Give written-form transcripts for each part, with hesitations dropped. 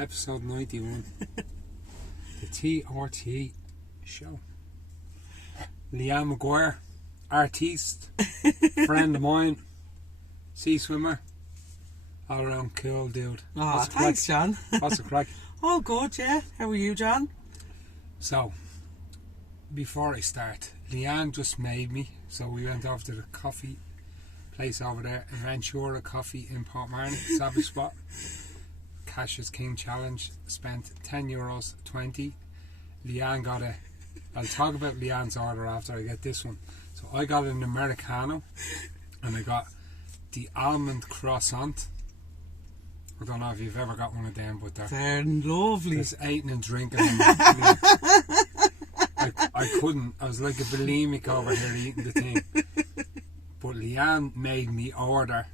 Episode 91. The TRT show. Leanne Maguire, artiste, friend of mine, sea swimmer, all around cool dude. Oh, thanks, John. What's the crack? All good, yeah. How are you, John? So, before I start, Leanne just made me, so we went over to the coffee place over there, Ventura Coffee in Portmarnock, Savage Spot. Cash is King Challenge, spent €10, 20. Leanne got I'll talk about Leanne's order after I get this one. So I got an Americano, and I got the almond croissant. I don't know if you've ever got one of them, but they're lovely. There's eating and drinking. I couldn't. I was like a bulimic over here eating the thing. But Leanne made me order,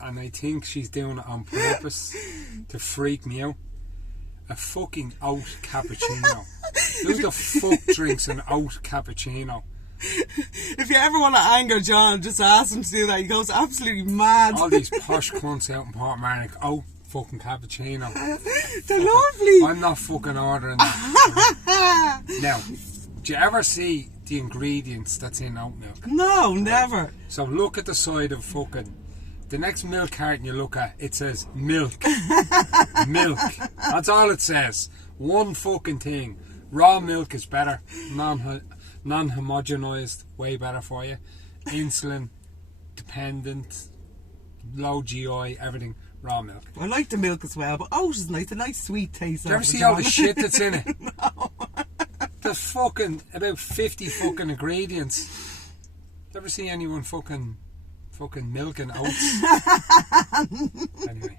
and I think she's doing it on purpose to freak me out. A fucking oat cappuccino. Who the fuck drinks an oat cappuccino? If you ever want to anger John, just ask him to do that. He goes absolutely mad. All these posh cunts out in Portmarnock, oat fucking cappuccino. They're lovely. I'm not fucking ordering that. Now, do you ever see the ingredients that's in oat milk? No, never. So look at the side of fucking the next milk carton you look at, it says milk. Milk. That's all it says. One fucking thing. Raw milk is better. Non-homogenized, way better for you. Insulin dependent, low GI, everything. Raw milk. I like the milk as well, but oat is nice. A nice sweet taste. Do you ever see all the shit that's in it? No. There's fucking about 50 fucking ingredients. Do you ever see anyone fucking milking oats? Anyway.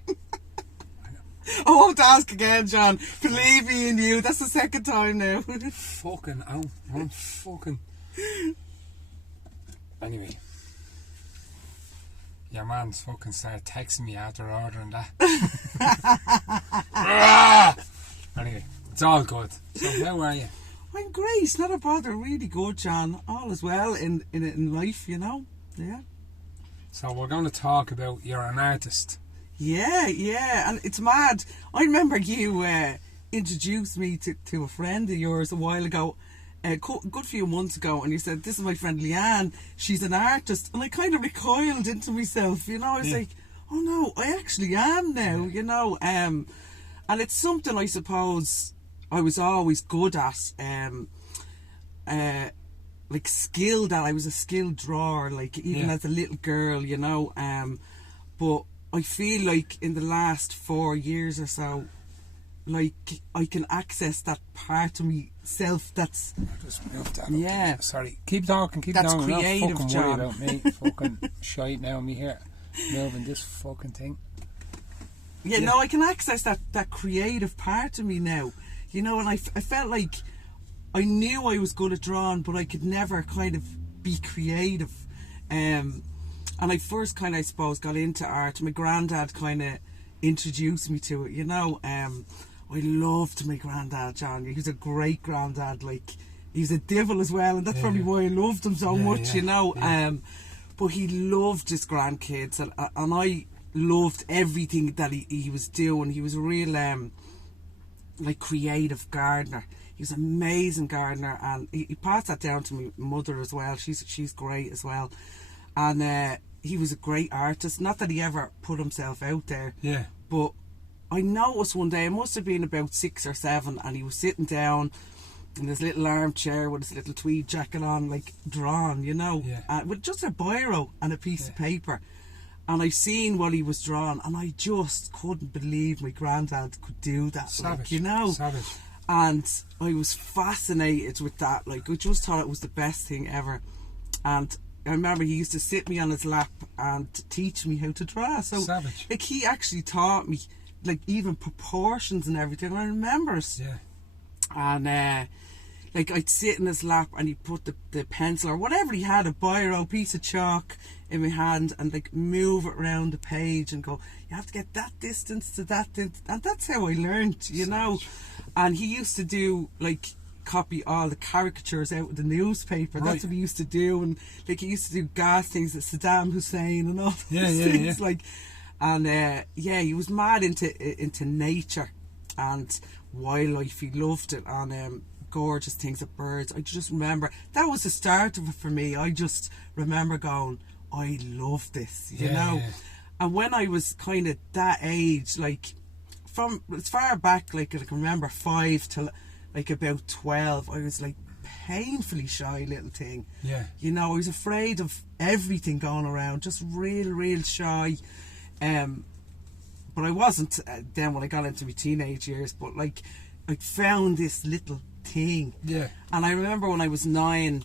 I won't ask again, John. Believe me in you. That's the second time now. Fucking oat. I'm fucking... Anyway. Your man's fucking started texting me after ordering that. Anyway, it's all good. So how are you? I'm great. Not a bother. Really good, John. All is well in life, you know. Yeah. So we're going to talk about you're an artist. Yeah, and it's mad. I remember you introduced me to a friend of yours a while ago, a good few months ago, and you said, this is my friend Leanne, she's an artist, and I kind of recoiled into myself, you know. I was like, oh no, I actually am now, you know. And it's something I suppose I was always good at, like skilled at. I was a skilled drawer, like even as a little girl, you know. But I feel like in the last 4 years or so, like I can access that part of myself that's... I just moved that up. Sorry. Keep talking. That's creative, don't fucking John. worry about me. Fucking shite now, me here moving this fucking thing. Yeah, no, I can access that creative part of me now. You know, and I felt like I knew I was good at drawing, but I could never kind of be creative. And I first kind of, I suppose, got into art. My granddad kind of introduced me to it, you know. I loved my granddad, John. He was a great granddad. Like, he was a devil as well, and that's probably why I loved him so much, you know. Yeah. But he loved his grandkids, and I loved everything that he was doing. He was a real like creative gardener. He was an amazing gardener, and he passed that down to my mother as well. She's great as well, and he was a great artist. Not that he ever put himself out there, but I noticed one day, it must have been about 6 or 7, and he was sitting down in his little armchair with his little tweed jacket on, like drawing, you know, with just a biro and a piece of paper. And I seen what he was drawing, and I just couldn't believe my granddad could do that. Savage, like, you know. Savage. And I was fascinated with that. Like, I just thought it was the best thing ever. And I remember he used to sit me on his lap and teach me how to draw. So, savage. Like, he actually taught me, like, even proportions and everything. And I remember it. Yeah. And like, I'd sit in his lap, and he'd put the pencil or whatever he had, a biro, piece of chalk in my hand, and like move it around the page and go, you have to get that distance to that distance. And that's how I learned, you know. And he used to do, like, copy all the caricatures out of the newspaper. That's what he used to do. And like, he used to do gas things at Saddam Hussein and all those things. Like, and he was mad into nature. and wildlife. He loved it, and gorgeous things of birds. I just remember that was the start of it for me. I just remember going, I love this, you know. Yeah. And when I was kind of that age, like from as far back like I can remember 5 to like about 12, I was like painfully shy little thing. Yeah. You know, I was afraid of everything going around, just real shy. But I wasn't then when I got into my teenage years, but like I found this little thing. Yeah. And I remember when I was 9,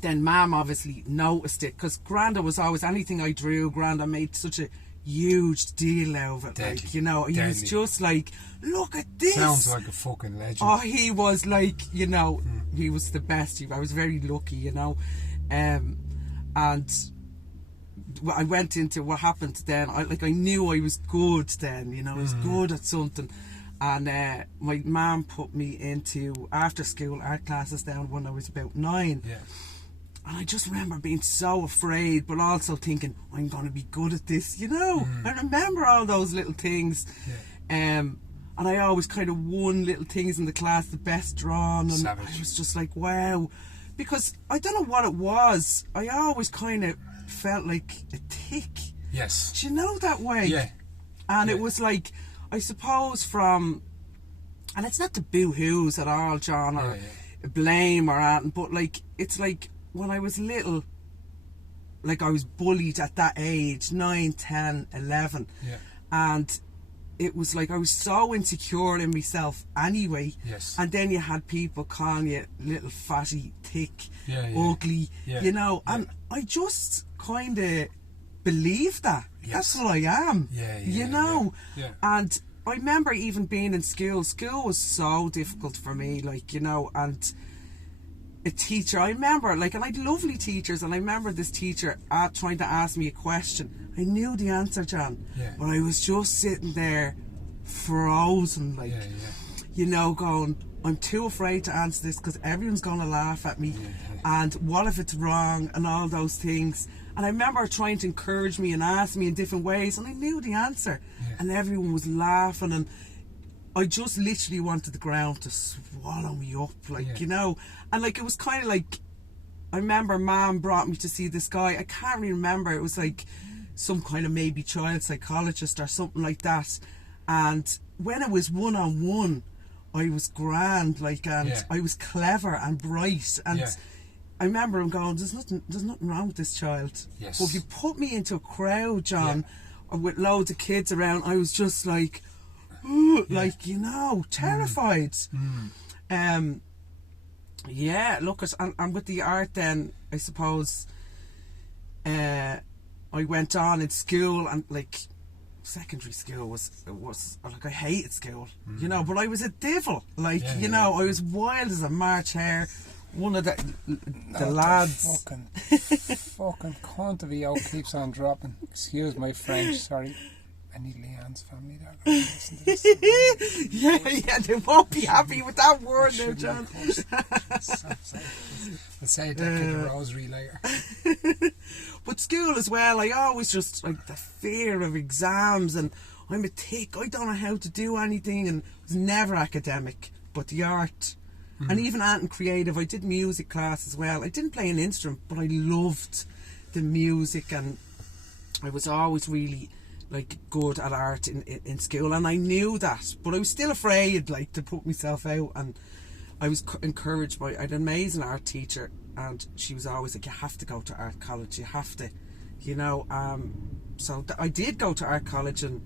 then Mum obviously noticed it, because Granda was always, anything I drew, Granda made such a huge deal out of it. Deadly. Like, you know, he was just like, look at this. Sounds like a fucking legend. Oh, he was like, you know, he was the best. I was very lucky, you know. And I went into what happened then. I knew I was good then, you know, I was good at something. And my mum put me into after school art classes down when I was about 9. Yeah. And I just remember being so afraid, but also thinking, I'm going to be good at this, you know. I remember all those little things. Yeah. And I always kind of won little things in the class, the best drawn. And Savage. I was just like, wow. Because I don't know what it was. I always kind of felt like a tick. Yes. Do you know that way? Yeah. And Yeah. it was like, I suppose from, and it's not the boo-hoos at all, John, or blame or anything, but like, it's like, when I was little, like I was bullied at that age, 9, 10, 11. Yeah. And it was like I was so insecure in myself anyway. Yes. And then you had people calling you little fatty, thick, Yeah. ugly, Yeah. you know. Yeah. And I just kind of believed that. Yes. That's what I am. Yeah. You know. Yeah. And I remember even being in school. School was so difficult for me, like, you know, and a teacher, I remember, like, and I had lovely teachers, and I remember this teacher trying to ask me a question. I knew the answer, John, but I was just sitting there frozen, like, you know, going, I'm too afraid to answer this because everyone's going to laugh at me, and what if it's wrong, and all those things. And I remember trying to encourage me and ask me in different ways, and I knew the answer, and everyone was laughing, and I just literally wanted the ground to swallow me up, like, you know. And like, it was kind of like, I remember Mum brought me to see this guy. I can't really remember. It was like some kind of maybe child psychologist or something like that. And when it was one-on-one, I was grand, like, and I was clever and bright. And I remember him going, there's nothing wrong with this child. Yes. But if you put me into a crowd, John, with loads of kids around, I was just like, like, you know, terrified. Yeah, look, and with the art then, I suppose, I went on in school, and like, secondary school was like, I hated school, you know, but I was a devil, like, you know, I was wild as a March hare. One of the lads, fucking cunt of a yoke keeps on dropping. Excuse my French, sorry. Any Leanne's family that are going to listen to this? yeah, they won't be happy with that word now, John. Let's say that in the rosary later. But school as well, I always just, like, the fear of exams, and I'm a tick, I don't know how to do anything, and it was never academic, but the art. And even art and creative, I did music class as well. I didn't play an instrument, but I loved the music, and I was always really, like, good at art in school, and I knew that, but I was still afraid, like, to put myself out. And I was encouraged by, I had an amazing art teacher, and she was always like, you have to go to art college, you have to, you know. So I did go to art college, and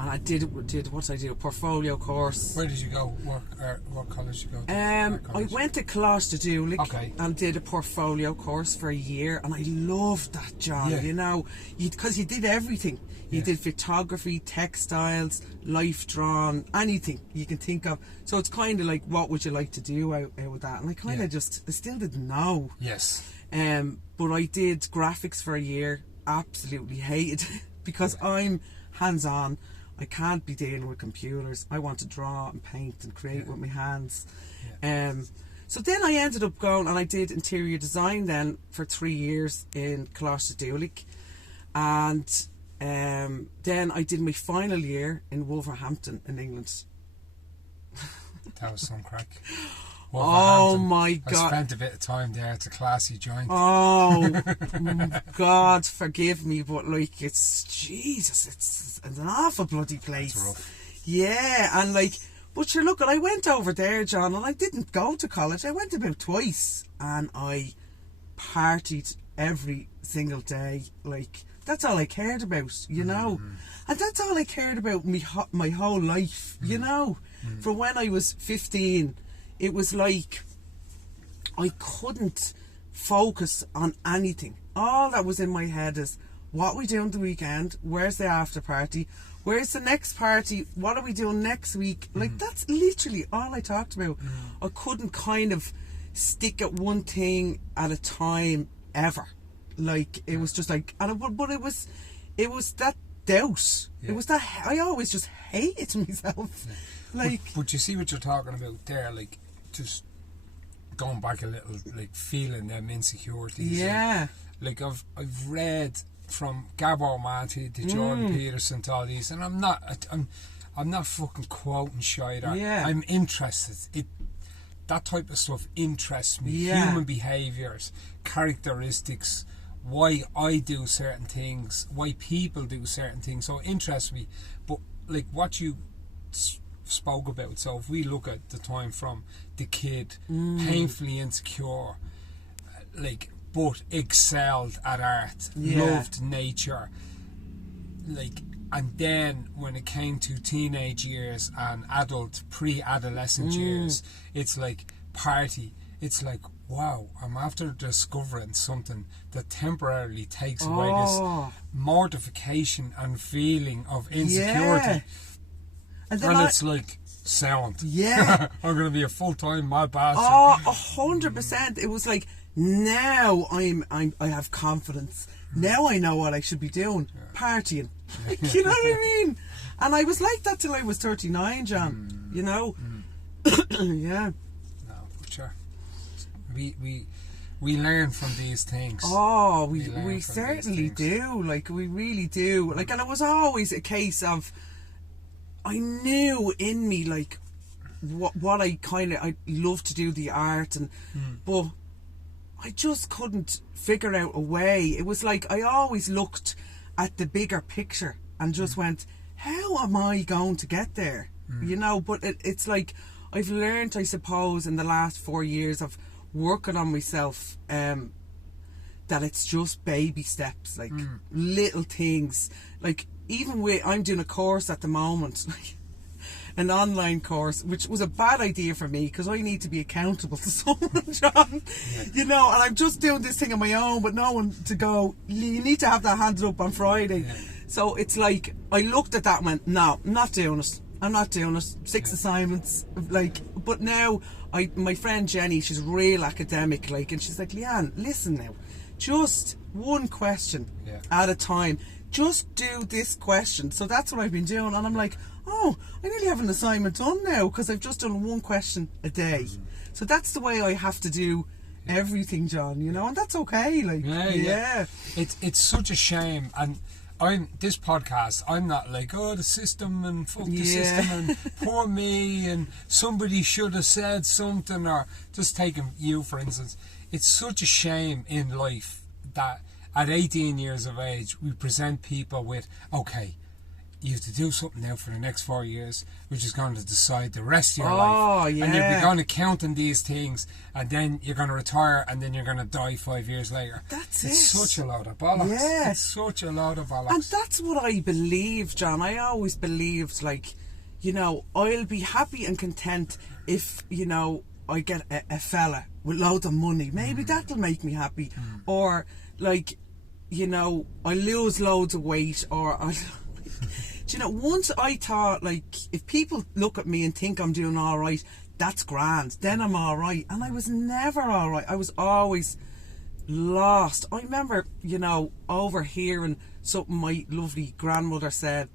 I did what did I do, a portfolio course. Where did you go? What college did you go to? I went to Coláiste Okay. and did a portfolio course for a year, and I loved that, John. You know, because you did everything. You did photography, textiles, life drawn, anything you can think of. So it's kind of like, what would you like to do out with that? And I kind of I still didn't know. Yes. But I did graphics for a year. Absolutely hated it because I'm hands-on. I can't be dealing with computers. I want to draw and paint and create with my hands. So then I ended up going, and I did interior design then for 3 years in Coláiste, and Then I did my final year in Wolverhampton in England. That was some crack. Oh my God. I spent a bit of time there. It's a classy joint. Oh God forgive me, but like it's an awful bloody place. It's rough. Yeah, and like, but sure, look, I went over there, John, and I didn't go to college. I went about twice, and I partied every single day. Like, that's all I cared about, you know. And that's all I cared about my whole life, you know. From when I was 15, it was like I couldn't focus on anything. All that was in my head is, what we doing the weekend? Where's the after party? Where's the next party? What are we doing next week? Like, that's literally all I talked about. I couldn't kind of stick at one thing at a time ever. Like, it was just like, but it was that doubt. It was that, I always just hated myself. Like, but you see what you're talking about there, like, just going back a little, like, feeling them insecurities. yeah. Like, I've read from Gabor Mate to Jordan Peterson to all these, and I'm not fucking quoting shit. Yeah. I'm interested. That type of stuff interests me. Yeah. Human behaviours, characteristics, why I do certain things, why people do certain things. So it interests me. But like what you spoke about, so if we look at the time from the kid, painfully insecure, like, but excelled at art, loved nature, like, and then when it came to teenage years and pre-adolescent years, it's like party. It's like, wow, I'm after discovering something that temporarily takes away this mortification and feeling of insecurity. Yeah. And it's like, sound. Yeah. I'm going to be a full-time mad bastard. Oh, 100%. It was like, now I have confidence. Now I know what I should be doing. Partying. You know what I mean? And I was like that till I was 39, John. You know? Yeah. No, but sure. We learn from these things. Oh, we certainly do. Like, we really do. Like, and it was always a case of, I knew in me, like, what I love to do, the art, and but I just couldn't figure out a way. It was like I always looked at the bigger picture and just went, how am I going to get there? You know, but it's like I've learned, I suppose, in the last 4 years of working on myself, that it's just baby steps, like little things. Like, even I'm doing a course at the moment, like an online course, which was a bad idea for me because I need to be accountable to someone, John. You know, and I'm just doing this thing on my own, but no one to go, you need to have that handed up on Friday. So it's like, I looked at that and went, no, I'm not doing it. I'm not doing it. 6 assignments, like. But now, my friend Jenny, she's real academic, like, and she's like, Leanne, listen now, just one question at a time. Just do this question. So that's what I've been doing, and I'm like, oh, I nearly have an assignment done now because I've just done one question a day. So that's the way I have to do everything, John, you know, and that's okay. Like, It's such a shame, and this podcast, I'm not like, oh, the system and fuck the system and poor me and somebody should have said something, or just taking you for instance. It's such a shame in life that at 18 years of age we present people with, okay, you have to do something now for the next 4 years, which is going to decide the rest of your life. And you're going to count on these things, and then you're going to retire, and then you're going to die 5 years later. It's such a load of bollocks. Yeah. It's such a load of bollocks. And that's what I believe, John. I always believed, like, you know, I'll be happy and content if, you know, I get a fella with loads of money. Maybe that'll make me happy. Or, like, you know, I lose loads of weight, or I... Do you know, once I thought, like, if people look at me and think I'm doing all right, that's grand, then I'm all right. And I was never all right. I was always lost. I remember, you know, overhearing something my lovely grandmother said,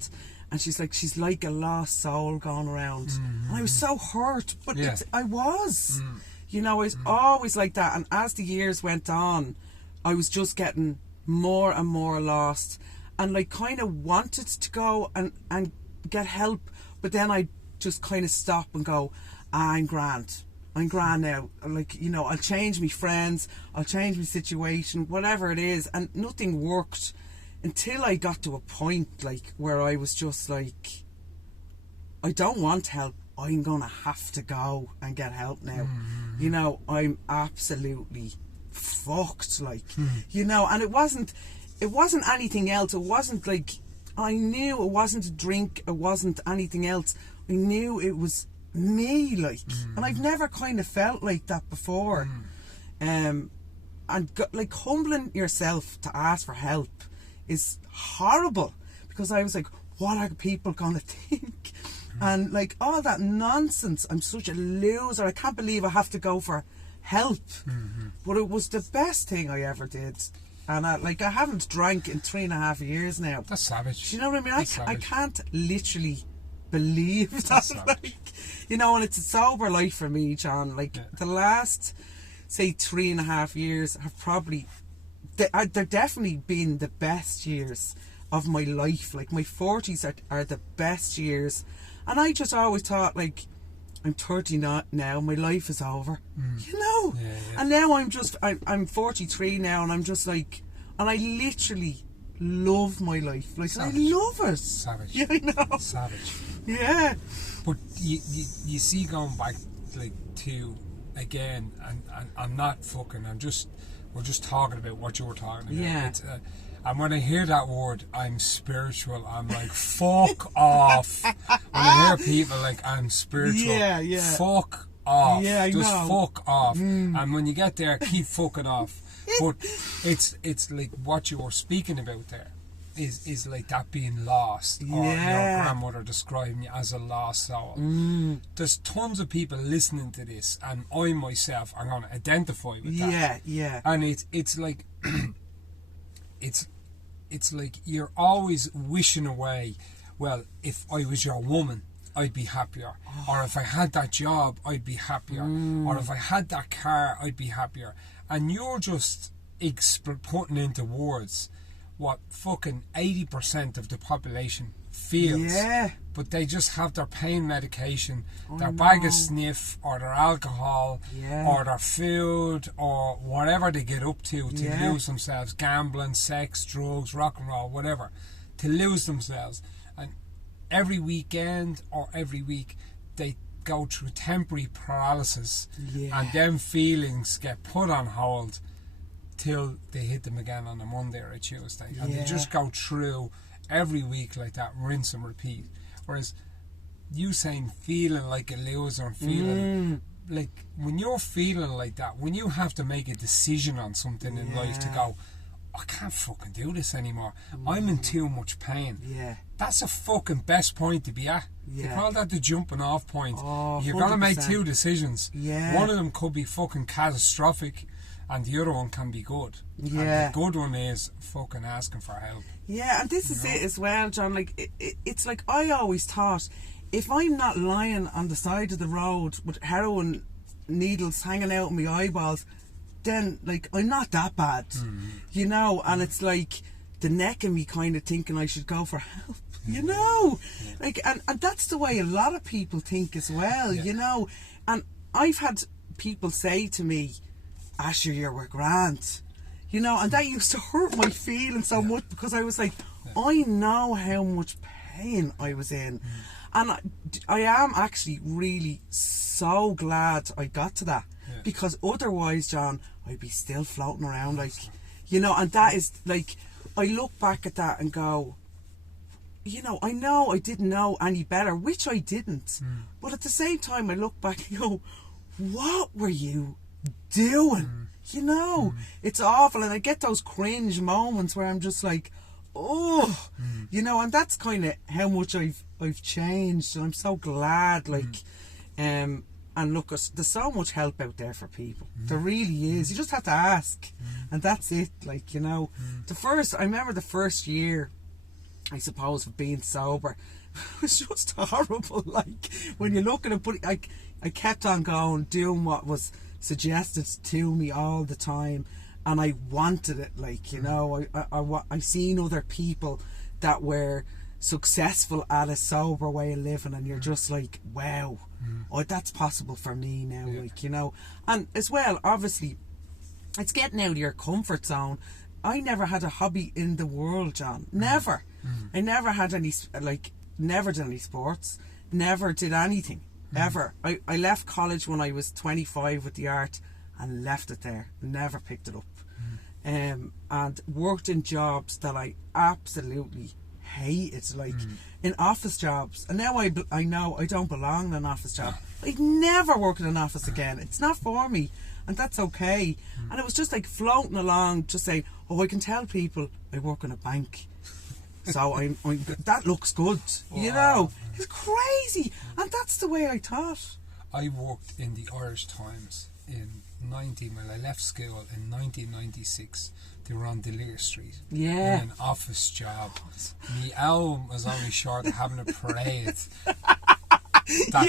and she's like a lost soul going around. And I was so hurt, but I was. You know, I was always like that. And as the years went on, I was just getting more and more lost. and like kind of wanted to go and get help, but then I just kind of stop and go, I'm grand now, like, you know, I'll change my friends, I'll change my situation, whatever it is, and nothing worked until I got to a point like where I was just like, I don't want help, I'm gonna have to go and get help now. You know, I'm absolutely fucked, like, you know. And it wasn't anything else. It wasn't like, I knew it wasn't a drink, it wasn't anything else. I knew it was me, like, and I've never kind of felt like that before. And like, humbling yourself to ask for help is horrible, because I was like, what are people gonna think? And like, all that nonsense, I'm such a loser, I can't believe I have to go for help. But it was the best thing I ever did. And I haven't drank in 3.5 years now. That's savage. Do you know what I mean? I can't literally believe that. Like, you know, and it's a sober life for me, John. Like, the last, say, 3.5 years have probably, they're definitely been the best years of my life. Like, my 40s are the best years. And I just always thought, like, I'm 30 now, my life is over. You know? And now I'm 43 now, and I'm just like, and I literally love my life. Like, savage. I love it. Savage. Yeah, I know. Savage. Yeah. But you see, going back, like, to, again, and I'm not fucking, we're just talking about what you were talking about. Yeah. It's, and when I hear that word, I'm spiritual, I'm like, fuck off. When I hear people like, I'm spiritual, fuck off. Yeah, I just know. Fuck off. And when you get there, keep fucking off. But it's like what you were speaking about there is like that being lost, or your grandmother describing you as a lost soul. There's tons of people listening to this, and I myself are going to identify with that. And it's like it's like you're always wishing away, well, if I was your woman, I'd be happier. Or if I had that job, I'd be happier. Or if I had that car, I'd be happier. And you're just putting into words what fucking 80% of the population feels. But they just have their pain medication, their bag of sniff, or their alcohol, or their food, or whatever they get up to lose themselves. Gambling, sex, drugs, rock and roll, whatever. To lose themselves. And every weekend or every week they go through temporary paralysis, and them feelings get put on hold till they hit them again on a Monday or a Tuesday. And they just go through every week like that, rinse and repeat. Whereas you saying feeling like a loser and feeling like, when you're feeling like that, when you have to make a decision on something in life to go, I can't fucking do this anymore, I'm in too much pain, that's a fucking best point to be at. You call that the jumping off point. You're going to make two decisions. One of them could be fucking catastrophic, and the other one can be good. And the good one is fucking asking for help. And this is it as well, John. Like, it's like, I always thought, if I'm not lying on the side of the road with heroin needles hanging out of my eyeballs, then, like, I'm not that bad, you know. And it's like the neck of me kind of thinking I should go for help, you know. Like, and that's the way a lot of people think as well, you know. And I've had people say to me, Asher, you're grand, you know, and that used to hurt my feelings so much, because I was like, I know how much pain I was in. And I am actually really so glad I got to that, because otherwise, John, I'd be still floating around, like, you know. And that is like, I look back at that and go, you know I didn't know any better, which I didn't, but at the same time I look back and go, what were you doing? You know, it's awful. And I get those cringe moments where I'm just like, oh, you know. And that's kind of how much I've changed, and I'm so glad, like, and look, there's so much help out there for people. There really is. You just have to ask, and that's it. Like, you know, I remember the first year, I suppose, of being sober, it was just horrible. Like, when you look at it, but I kept on going, doing what was suggested to me all the time, and I wanted it. Like, you know, I seen other people that were successful at a sober way of living, and you're just like, wow, oh, that's possible for me now. Like, you know, and as well, obviously, it's getting out of your comfort zone. I never had a hobby in the world, John. Never. I never had any, like, never did any sports, never did anything, ever. I left college when I was 25 with the art and left it there, never picked it up. And worked in jobs that I absolutely hated, like in office jobs. And now I know I don't belong in an office job. I'd never work in an office again. It's not for me, and that's okay. And it was just like floating along, just saying, oh, I can tell people I work in a bank. So I'm that looks good, you know. It's crazy, and that's the way I thought. I worked in the Irish Times in when I left school in 1996. They were on Delir Street. Yeah. In an office job. My owl was only short of having a parade.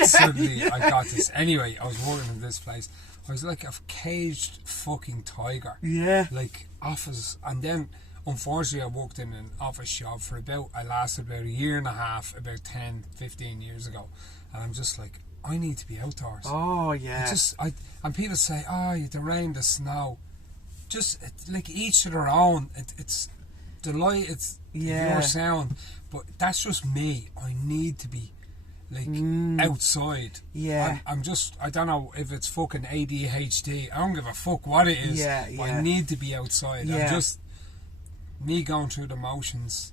Suddenly I got this. Anyway, I was working in this place. I was like a caged fucking tiger. Yeah. Like office, and then unfortunately I worked in an office job for I lasted about a year and a half, about 10, 15 years ago, and I'm just like, I need to be outdoors. Oh yeah. And people say, oh, the rain, the snow. Just like each to their own. It's the light. It's your sound. But that's just me. I need to be like outside. Yeah. I'm just. I don't know if it's fucking ADHD. I don't give a fuck what it is. Yeah. But I need to be outside. Yeah. I'm just me going through the motions.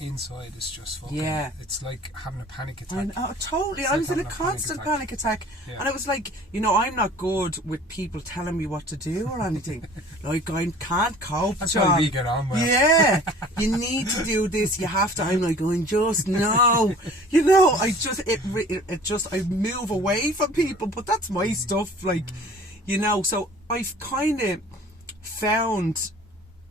Inside is just fucking. Yeah. It's like having a panic attack. Totally. I was in a constant panic attack. And it was like, you know, I'm not good with people telling me what to do or anything. Like, I can't cope. That's John. why we get on with. Yeah. You need to do this. You have to. I'm like going, just no. You know, I move away from people, but that's my stuff. Like, you know, so I've kind of found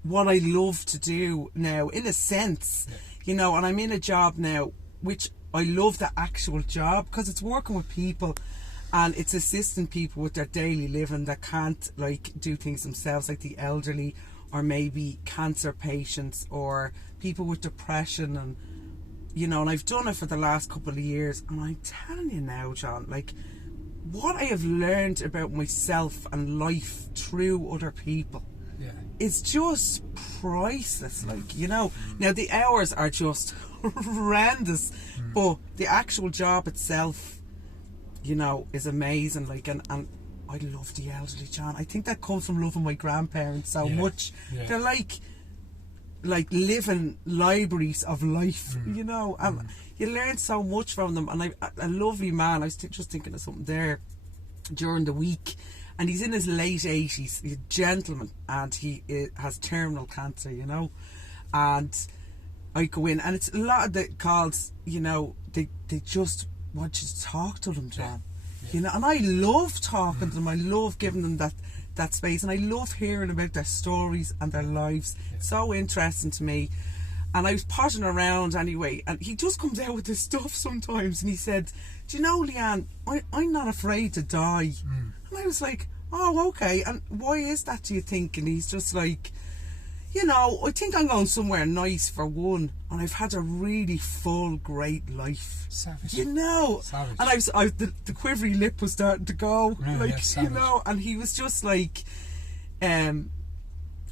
what I love to do now, in a sense, you know, and I'm in a job now which I love, the actual job, because it's working with people and it's assisting people with their daily living that can't like do things themselves, like the elderly or maybe cancer patients or people with depression, and you know, and I've done it for the last couple of years, and I'm telling you now, John, like what I have learned about myself and life through other people, it's just priceless, like, you know. Now the hours are just horrendous, but the actual job itself, you know, is amazing. Like, and I love the elderly, John. I think that comes from loving my grandparents so much. They're like living libraries of life, you know, and you learn so much from them. And a lovely man, I was just thinking of something there during the week, and he's in his late 80s, he's a gentleman, and he has terminal cancer, you know. And I go in, and it's a lot of the calls, you know, they just want you to talk to them, John. You know, and I love talking to them. I love giving them that space, and I love hearing about their stories and their lives. It's so interesting to me. And I was potting around anyway, and he just comes out with this stuff sometimes, and he said, do you know, Leanne, I'm not afraid to die. And I was like, oh, okay, and why is that, do you think? And he's just like, you know, I think I'm going somewhere nice for one, and I've had a really full, great life. Savage. You know. Savage. And the quivery lip was starting to go, you know, and he was just like,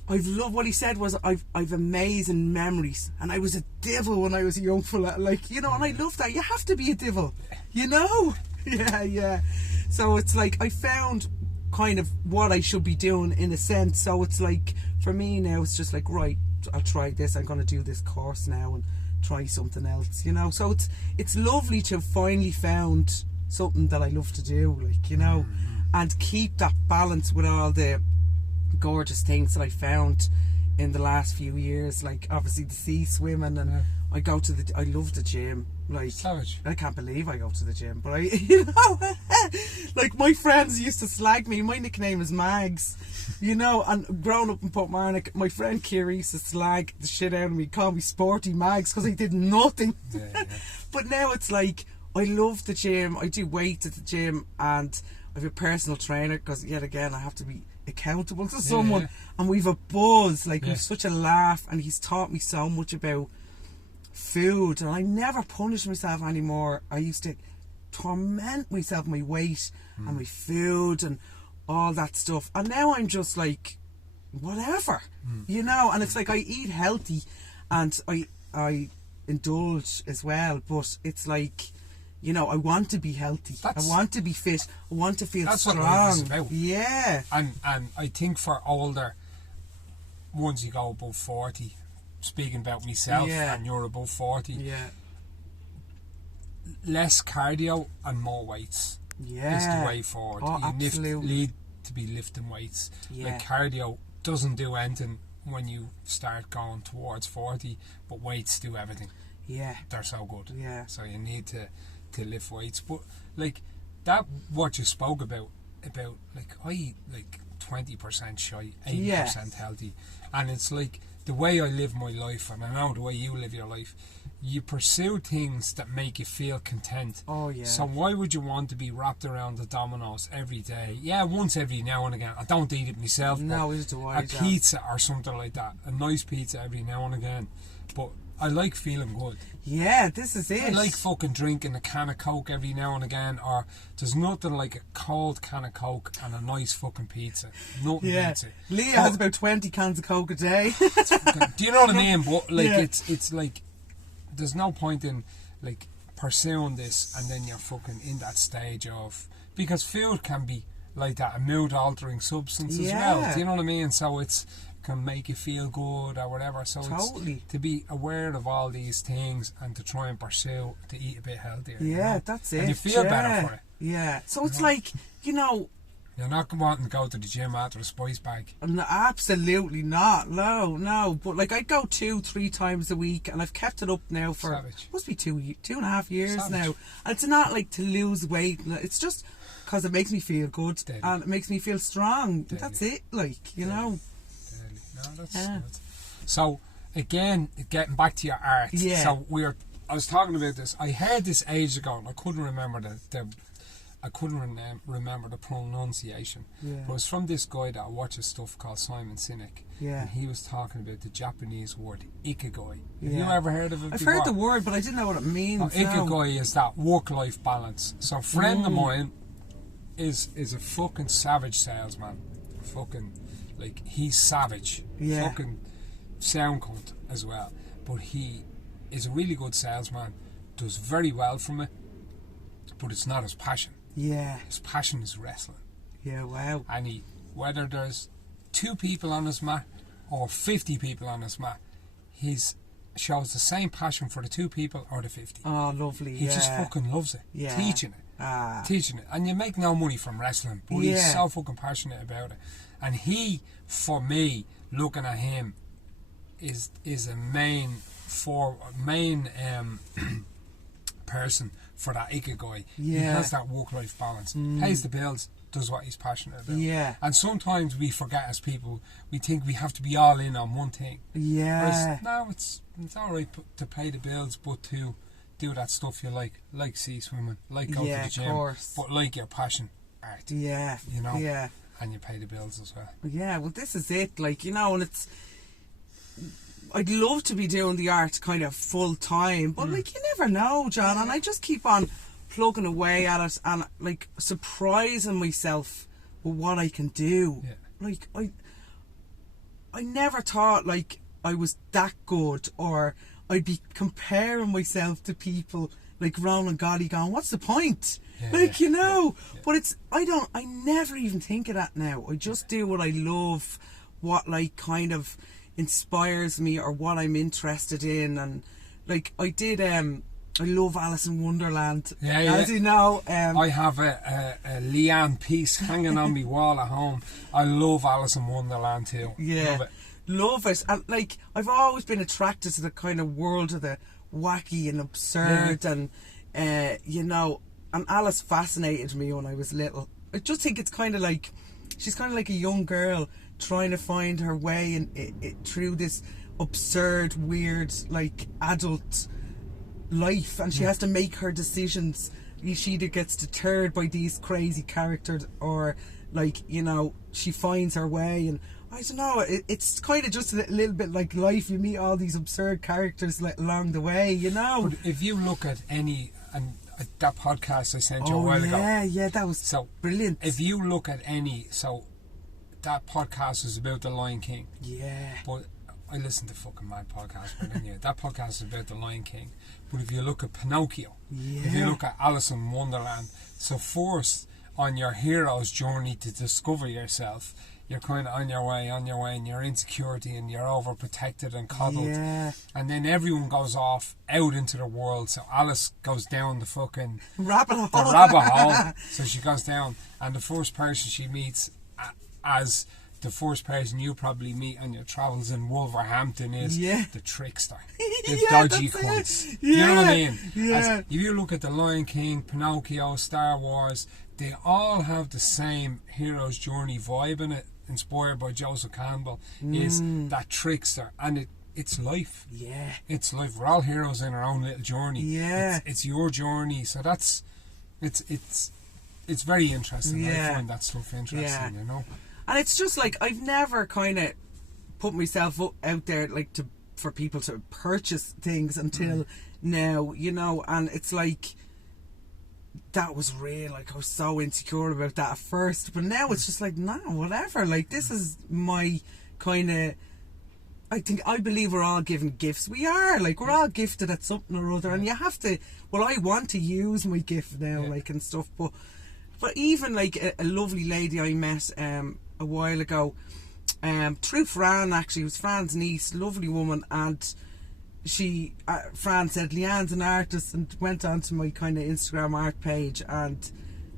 I've loved what he said was, I've amazing memories, and I was a devil when I was a young fella, like, you know, and I love that. You have to be a devil, you know. Yeah. So it's like I found kind of what I should be doing, in a sense. So it's like, for me now, it's just like, right, I'll try this, I'm going to do this course now and try something else, you know. So it's lovely to have finally found something that I love to do, like, you know, and keep that balance with all the gorgeous things that I found in the last few years, like obviously the sea swimming, and I love the gym. Like, savage. I can't believe I go to the gym, but you know, like my friends used to slag me. My nickname is Mags, you know, and growing up in Portmarnock, my friend Kira used to slag the shit out of me, call me Sporty Mags, because I did nothing. But now it's like, I love the gym, I do weights at the gym, and I have a personal trainer because yet again I have to be accountable to someone, and we've a buzz, like we've such a laugh, and he's taught me so much about food, and I never punish myself anymore. I used to torment myself, my weight and my food and all that stuff, and now I'm just like whatever, you know. And it's like I eat healthy and I indulge as well, but it's like, you know, I want to be healthy, I want to be fit, I want to feel strong. What life is about. Yeah. And I think for older, once you go above 40, speaking about myself, and you're above 40, less cardio and more weights is the way forward. You need to be lifting weights. Like cardio doesn't do anything when you start going towards 40, but weights do everything. They're so good. So you need to lift weights. But like that, what you spoke about like I eat like 20% shy, 80% healthy, and it's like the way I live my life, and I know the way you live your life, you pursue things that make you feel content. So why would you want to be wrapped around the Domino's every day? Once every now and again. I don't eat it myself. No, it's the way. A pizza or something like that, a nice pizza every now and again. But I like feeling good. This is it. I like fucking drinking a can of Coke every now and again, or there's nothing like a cold can of Coke and a nice fucking pizza. Nothing beats it. Leah has about 20 cans of Coke a day. Do you know what I mean? But like it's like there's no point in like pursuing this and then you're fucking in that stage of, because food can be like that, a mood altering substance as well. Do you know what I mean? So it's can make you feel good or whatever. So it's to be aware of all these things and to try and pursue to eat a bit healthier. You know? That's it. And you feel better for it. So it's like, you know, you're not wanting to go to the gym after a spice bag. No, absolutely not. No. But like I go 2-3 times a week, and I've kept it up now for must be 2.5 years now. And it's not like to lose weight. It's just because it makes me feel good and it makes me feel strong. That's it. Like, you know. No, that's so again, getting back to your art. So I was talking about this. I heard this ages ago, and I couldn't remember remember the pronunciation. But it was from this guy that I watches stuff called Simon Sinek. And he was talking about the Japanese word ikigai. Have you ever heard of it before? I've heard the word, but I didn't know what it means. Ikigai is that work-life balance. So a friend of mine is a fucking savage salesman. Fucking, like, he's savage. Fucking sound cunt as well. But he is a really good salesman, does very well from it, but it's not his passion. His passion is wrestling. Wow. And whether there's 2 people on his mat or 50 people on his mat, he shows the same passion for the 2 people or the 50. Oh, lovely. He just fucking loves it. Teaching it. And you make no money from wrestling, but he's so fucking passionate about it. And he, for me, looking at him, is a main person for that ikigai. He has that work-life balance, pays the bills, does what he's passionate about. And sometimes we forget as people, we think we have to be all in on one thing. Whereas, no, it's alright to pay the bills, but to do that stuff you like sea swimming, like go to the gym, but like your passion, art. You know? And you pay the bills as well. Well, this is it, like, you know, and it's, I'd love to be doing the art kind of full time, but like, you never know, John, and I just keep on plugging away at it and like surprising myself with what I can do. Like, I never thought like I was that good, or I'd be comparing myself to people like Ronan Gotti going, what's the point? You know, but it's, I never even think of that now. I just do what I love, what like kind of inspires me or what I'm interested in. And like I did I love Alice in Wonderland, as you know. I have a Leanne piece hanging on my wall at home. I love Alice in Wonderland too. Love it. And like, I've always been attracted to the kind of world of the wacky and absurd, and you know, and Alice fascinated me when I was little. I just think it's kind of like, she's kind of like a young girl trying to find her way in through this absurd, weird, like adult life, and she has to make her decisions she either gets deterred by these crazy characters, or like, you know, she finds her way. And I don't know, it's kind of just a little bit like life. You meet all these absurd characters like along the way, you know. But if you look at any, and that podcast I sent you a while ago, yeah, that was so brilliant. If you look at any, so that podcast was about the Lion King. Yeah. But I listen to fucking mad podcasts, but anyway, that podcast is about the Lion King. But if you look at Pinocchio, if you look at Alice in Wonderland, so first on your hero's journey to discover yourself, you're kind of on your way, and your insecurity, and you're overprotected and coddled. Yeah. And then everyone goes off out into the world. So Alice goes down the fucking rabbit hole. The rabbit hole. So she goes down, and the first person she meets, as the first person you probably meet on your travels in Wolverhampton, is the trickster, the dodgy cunts. You know what I mean? Yeah. If you look at the Lion King, Pinocchio, Star Wars, they all have the same hero's journey vibe in it, inspired by Joseph Campbell. Is that trickster, and it's life. Yeah, it's life. We're all heroes in our own little journey. Yeah, it's your journey. So that's it's very interesting. Yeah. I find that stuff interesting. You know. And it's just like, I've never kind of put myself out there like for people to purchase things until now, you know. And it's like, that was real. Like, I was so insecure about that at first, but now it's just like, nah, whatever. Like, this is my kind of, I believe we're all given gifts. We are, like, we're all gifted at something or other, and you have to, well, I want to use my gift now, like, and stuff. But even like a lovely lady I met a while ago, through Fran, actually, it was Fran's niece, lovely woman, and she, Fran said, Leanne's an artist, and went on to my kind of Instagram art page, and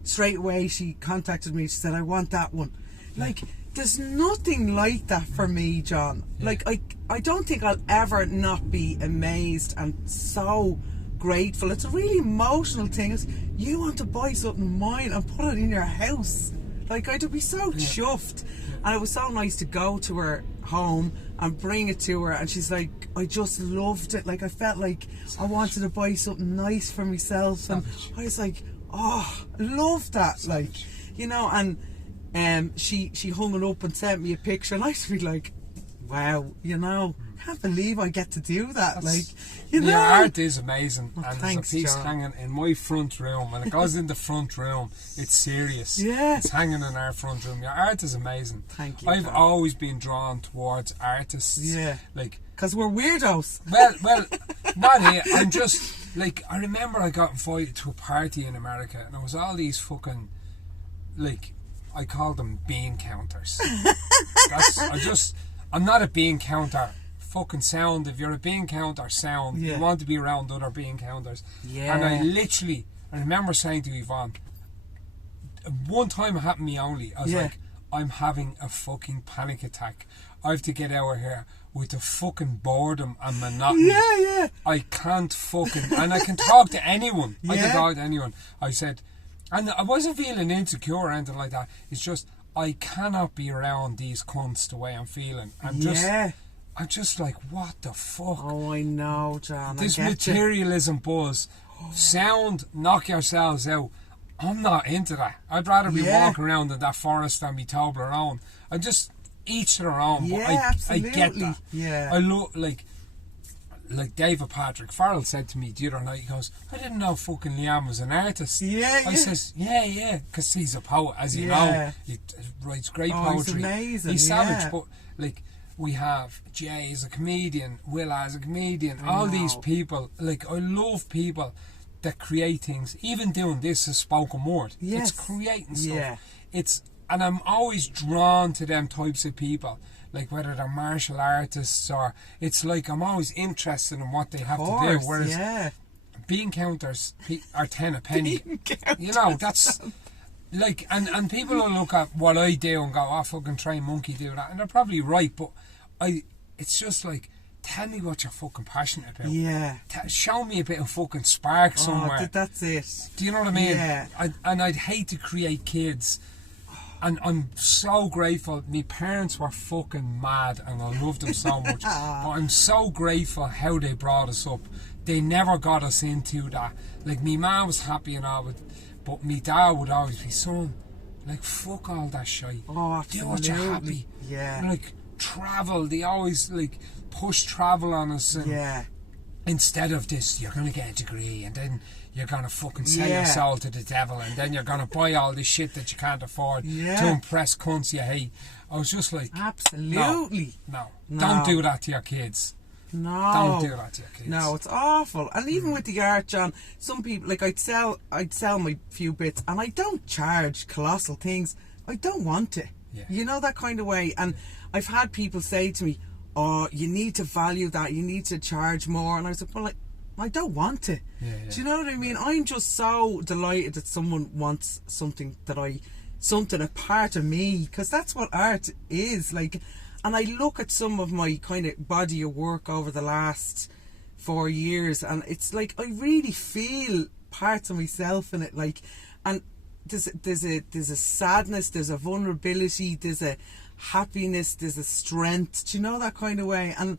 straight away she contacted me. She said, I want that one. Like, there's nothing like that for me, John. Like, I don't think I'll ever not be amazed and so grateful. It's a really emotional thing. It's, you want to buy something of mine and put it in your house. Like, I'd be so chuffed. And it was so nice to go to her home and bring it to her, and she's like, I just loved it. Like, I felt like I wanted to buy something nice for myself, and I was like, oh, I love that. Like, you know. And she hung it up and sent me a picture, and I was be like, wow, you know, can't believe I get to do that. Like, you know, your art is amazing. Oh, and thanks, there's a piece John. hanging in my front room. When it goes in the front room, it's serious. Yeah, it's hanging in our front room. Your art is amazing. Thank you. I've always been drawn towards artists. Yeah, like, because we're weirdos. Well, not here. I'm just like, I remember I got invited to a party in America, and there was all these fucking, like, I call them bean counters. I'm not a bean counter. Fucking sound. If you're a bean counter, sound. You want to be around other bean counters. Yeah. And I remember saying to Yvonne, one time it happened to me only. I was like, I'm having a fucking panic attack. I have to get out of here with the fucking boredom and monotony. Yeah. I can't fucking, and I can talk to anyone. I can talk to anyone. I said, and I wasn't feeling insecure or anything like that. It's just, I cannot be around these cunts the way I'm feeling. I'm just like, what the fuck? Oh, I know, John. This materialism buzz. Sound, knock yourselves out. I'm not into that. I'd rather be walking around in that forest than be Toblerone. I just, each to their own. But I get that. Yeah. I look like David Patrick Farrell said to me the other night, he goes, I didn't know fucking Leanne was an artist. I says, because he's a poet, as you know. He writes great poetry. He's amazing. He's savage, but like, we have Jay as a comedian, Will as a comedian, all these people. Like, I love people that create things. Even doing this is spoken word. It's creating stuff. And I'm always drawn to them types of people. Like, whether they're martial artists or, it's like I'm always interested in what they have to do. Whereas bean counters are 10 a penny. You know, that's like, and people will look at what I do and go, oh, fucking train monkey do that, and they're probably right, but it's just like, tell me what you're fucking passionate about. Show me a bit of fucking spark somewhere. That's it. Do you know what I mean? Yeah. And I'd hate to create kids And I'm so grateful. My parents were fucking mad and I loved them so much. But I'm so grateful how they brought us up. They never got us into that. Like, my mum was happy and all, but my dad would always be, son, like, fuck all that shit. Oh, Do what you're happy. Yeah. Like, travel. They always, like, push travel on us. And Yeah. instead of this, you're going to get a degree and then you're going to fucking sell your soul to the devil and then you're going to buy all this shit that you can't afford to impress cunts you hate. I was just like, absolutely. No. Don't do that to your kids. No. Don't do that to your kids. No, it's awful. And even with the art, John, some people, like, I'd sell my few bits and I don't charge colossal things. I don't want to. Yeah. You know, that kind of way. And I've had people say to me, oh, you need to value that, you need to charge more. And I was like, well, like, I don't want to. Yeah. Do you know what I mean? I'm just so delighted that someone wants something a part of me, because that's what art is. Like, and I look at some of my kind of body of work over the last 4 years, and it's like I really feel parts of myself in it. Like, and there's a sadness, there's a vulnerability, there's a happiness, there's a strength. Do you know, that kind of way? And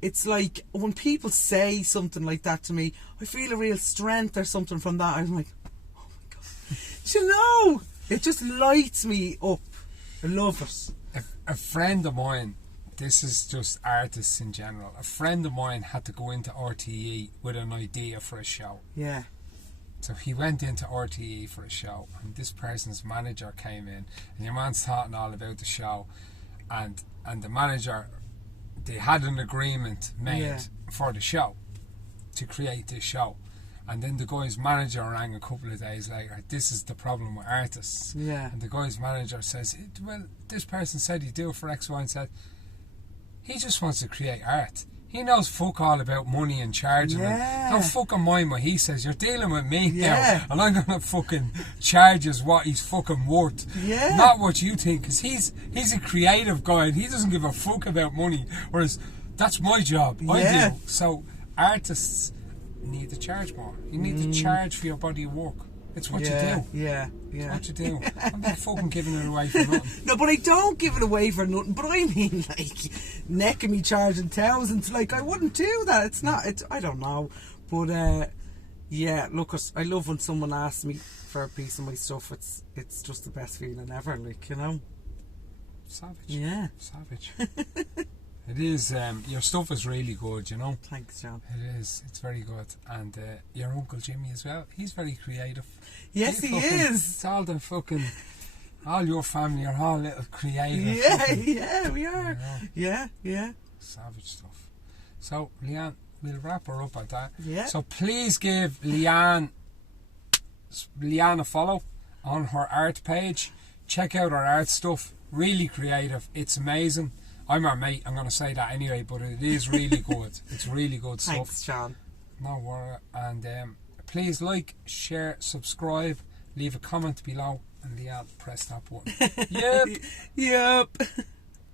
it's like when people say something like that to me, I feel a real strength or something from that. I'm like, oh my God. Do you know? It just lights me up. I love it. A friend of mine, this is just artists in general, a friend of mine had to go into RTE with an idea for a show. Yeah. So he went into RTE for a show, and this person's manager came in, and your man's talking all about the show, and the manager, they had an agreement made for the show, to create this show. And then the guy's manager rang a couple of days later, this is the problem with artists. Yeah. And the guy's manager says, well, this person said he'd do it for X, Y and Z. He just wants to create art. He knows fuck all about money and charging. Yeah. Don't fucking mind what he says. You're dealing with me now, and I'm gonna fucking charge us what he's fucking worth. Yeah. Not what you think, because he's a creative guy and he doesn't give a fuck about money. Whereas that's my job. I do. So artists need to charge more. You need to charge for your body of work. It's what you do. Yeah. It's what you do. I'm not fucking giving it away for nothing. No, but I don't give it away for nothing. But I mean, like, necking me charging thousands. Like, I wouldn't do that. It's not. I don't know. But yeah, look, I love when someone asks me for a piece of my stuff. It's just the best feeling ever. Like, you know. Savage. Yeah. Savage. It is. Your stuff is really good, you know. Thanks, John. It is. It's very good. And your Uncle Jimmy as well. He's very creative. Yes, he is. It's all the fucking... All your family are all little creative. Yeah, we are. Yeah. Savage stuff. So, Leanne, we'll wrap her up at that. Yeah. So please give Leanne a follow on her art page. Check out her art stuff. Really creative. It's amazing. I'm her mate, I'm going to say that anyway, but it is really good. It's really good stuff. Thanks, John. No worry. And please like, share, subscribe, leave a comment below, and Leanne, press that button. Yep. Yep.